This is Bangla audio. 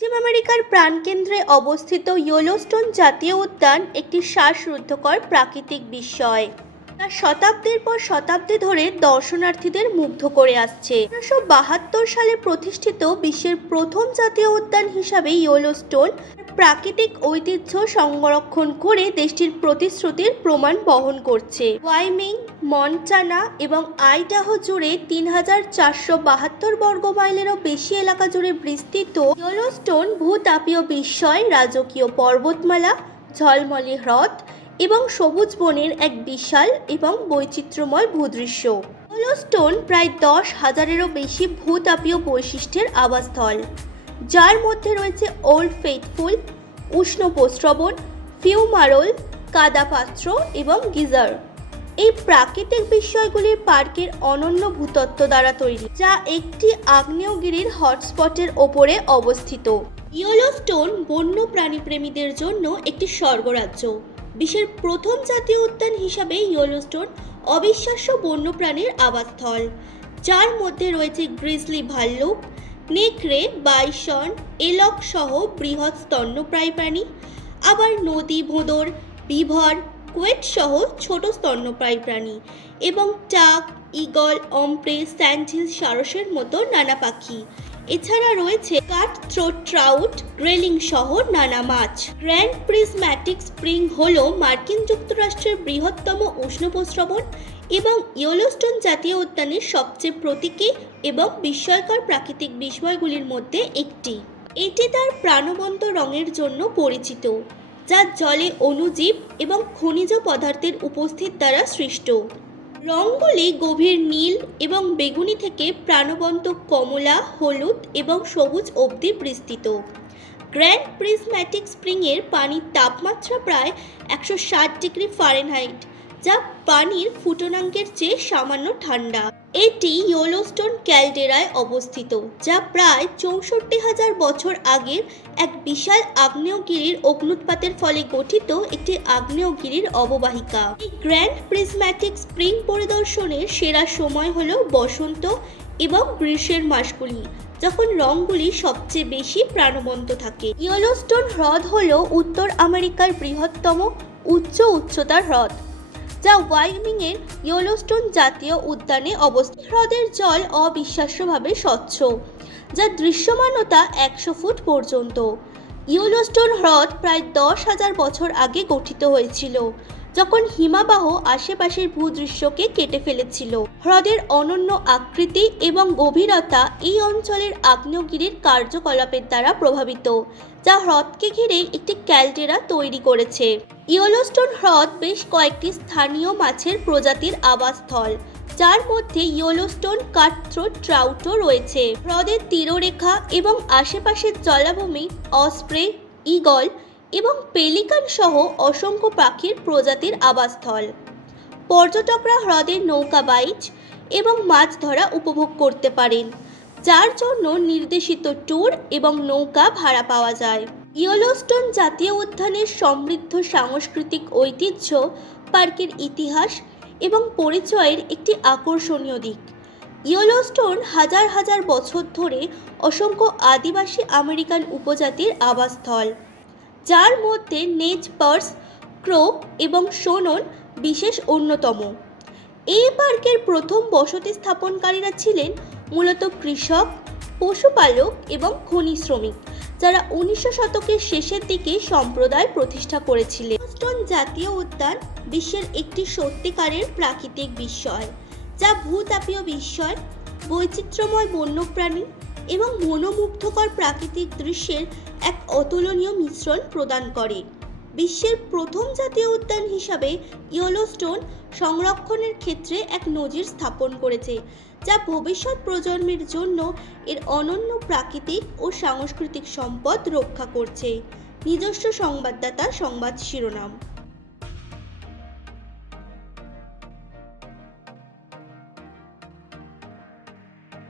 পশ্চিম আমেরিকার প্রাণকেন্দ্রে অবস্থিত ইয়েলোস্টোন জাতীয় উদ্যান একটি শ্বাসরুদ্ধকর প্রাকৃতিক বিস্ময়, যা শতাব্দীর পর শতাব্দী ধরে দর্শনার্থীদের মুগ্ধ করে আসছে। 1972 সালে প্রতিষ্ঠিত বিশ্বের প্রথম জাতীয় উদ্যান হিসাবে ইয়েলোস্টোন প্রাকৃতিক ঐতিহ্য সংরক্ষণ করে দেশটির প্রতিশ্রুতির প্রমাণ বহন করছে। ওয়াইমিং, মন্টানা এবং আইডাহো জুড়ে ৩,৪৭২ বর্গ মাইলেরও বেশি এলাকা জুড়ে বিস্তৃত ইয়েলোস্টোন ভূতাপীয় বিস্ময়, রাজকীয় পর্বতমালা, ঝলমলে হ্রদ এবং সবুজ বনের এক বিশাল এবং বৈচিত্র্যময় ভূদৃশ্য। ইয়েলোস্টোন প্রায় 10,000-এরও বেশি ভূতাপীয় বৈশিষ্ট্যের আবাসস্থল, যার মধ্যে রয়েছে ওল্ড ফেইথফুল, উষ্ণ প্রস্রবণ, ফিউমারোল, কাদাপাত্র এবং গিজার। এই প্রাকৃতিক বিস্ময়গুলি পার্কের অনন্য ভূতত্ত্ব দ্বারা তৈরি, যা একটি আগ্নেয়গিরির হটস্পটের ওপরে অবস্থিত। ইয়েলোস্টোন বন্য প্রাণীপ্রেমীদের জন্য একটি স্বর্গরাজ্য। বিশ্বের প্রথম জাতীয় উদ্যান হিসাবে ইয়েলোস্টোন অবিশ্বাস্য বন্যপ্রাণীর আবাসস্থল, যার মধ্যে রয়েছে গ্রিজলি ভাল্লুক, নেকড়ে, বাইসন, এলক সহ বৃহৎ স্তন্যপ্রায়ী প্রাণী, আবার নদী ভোঁদড়, বিভার, কোয়েট সহ ছোট স্তন্যপ্রায়ী প্রাণী এবং টাক, ঈগল, অম্প্রে, স্যান্ডহিল সারসের মতো নানা পাখি। এছাড়া রয়েছে কাট থ্রোট ট্রাউট, গ্রেলিং সহ নানা মাছ। গ্র্যান্ড প্রিজম্যাটিক স্প্রিং হল মার্কিন যুক্তরাষ্ট্রের বৃহত্তম উষ্ণ প্রস্রবণ এবং ইয়েলোস্টোন জাতীয় উদ্যানের সবচেয়ে প্রতীকী এবং বিস্ময়কর প্রাকৃতিক বিস্ময়গুলির মধ্যে একটি। এটি তার প্রাণবন্ত রঙের জন্য পরিচিত, যা জলে অণুজীব এবং খনিজ পদার্থের উপস্থিতি দ্বারা সৃষ্ট। রঙগুলি গভীর নীল এবং বেগুনি থেকে প্রাণবন্ত কমলা, হলুদ এবং সবুজ অবধি বিস্তৃত। গ্র্যান্ড প্রিজম্যাটিক স্প্রিংয়ের পানির তাপমাত্রা প্রায় 160 ডিগ্রি ফারেনহাইট, যা পানির ফুটনাঙ্কের চেয়ে সামান্য ঠান্ডা। এটি ইয়েলোস্টোন ক্যালডেরায় অবস্থিত, যা প্রায় 64,000 বছর আগের এক বিশাল আগ্নেয়গিরির অগ্ন্যুৎপাতের ফলে গঠিত একটি আগ্নেয়গিরির অববাহিকা। এই গ্র্যান্ড প্রিজম্যাটিক স্প্রিং পরিদর্শনের সেরা সময় হল বসন্ত এবং গ্রীষ্মের মাসগুলি, যখন রঙগুলি সবচেয়ে বেশি প্রাণবন্ত থাকে। ইয়েলোস্টোন হ্রদ হল উত্তর আমেরিকার বৃহত্তম উচ্চতার হ্রদ, যা ওয়াইমিংয়ের ইয়েলোস্টোন জাতীয় উদ্যানে অবস্থিত। হ্রদের জল অবিশ্বাস্যভাবে স্বচ্ছ, যা দৃশ্যমানতা 100 ফুট পর্যন্ত। ইয়েলোস্টোন হ্রদ প্রায় 10,000 বছর আগে গঠিত হয়েছিল, যখন হিমবাহ আশেপাশের ভূদৃশ্যকে কেটে ফেলেছিল। হ্রদের অনন্য আকৃতি এবং গভীরতা এই অঞ্চলের আগ্নেয়গিরির কার্যকলাপের দ্বারা প্রভাবিত, যা হ্রদকে ঘিরে একটি ক্যালডেরা তৈরি করেছে। ইয়েলোস্টোন হ্রদ বেশ কয়েকটি স্থানীয় মাছের প্রজাতির আবাসস্থল, যার মধ্যে ইয়েলোস্টোন কাটথ্রোট ট্রাউটও রয়েছে। হ্রদের তীররেখা এবং আশেপাশের জলাভূমি অসপ্রে, ঈগল এবং পেলিকান সহ অসংখ্য পাখির প্রজাতির আবাসস্থল। পর্যটকরা হ্রদের নৌকা বাইচ এবং মাছ ধরা উপভোগ করতে পারেন, যার জন্য নির্দেশিত ট্যুর এবং নৌকা ভাড়া পাওয়া যায়। ইয়েলোস্টোন জাতীয় উদ্যানের সমৃদ্ধ সাংস্কৃতিক ঐতিহ্য পার্কের ইতিহাস এবং পরিচয়ের একটি আকর্ষণীয় দিক। ইয়েলোস্টোন হাজার হাজার বছর ধরে অসংখ্য আদিবাসী আমেরিকান উপজাতির আবাসস্থল, যার মধ্যে নেজ পার্স, ক্রো এবং শোনন বিশেষ অন্যতম। এই পার্কের প্রথম বসতি স্থাপনকারীরা ছিলেন মূলত কৃষক, পশুপালক এবং খনি শ্রমিক, যারা 1900 শতকের শেষের দিকে সম্প্রদায় প্রতিষ্ঠা করেছিলেন। ইয়েলোস্টোন জাতীয় উদ্যান বিশ্বের একটি সত্যিকারের প্রাকৃতিক বিস্ময়, যা ভূতাপীয় বিস্ময়, বৈচিত্র্যময় বন্যপ্রাণী এবং মনোমুগ্ধকর প্রাকৃতিক দৃশ্যের এক অতুলনীয় মিশ্রণ প্রদান করে। বিশ্বের প্রথম জাতীয় উদ্যান হিসাবে ইয়েলোস্টোন সংরক্ষণের ক্ষেত্রে এক নজির স্থাপন করেছে, যা ভবিষ্যৎ প্রজন্মের জন্য এর অনন্য প্রাকৃতিক ও সাংস্কৃতিক সম্পদ রক্ষা করছে। নিজস্ব সংবাদদাতা সংবাদ শিরোনাম।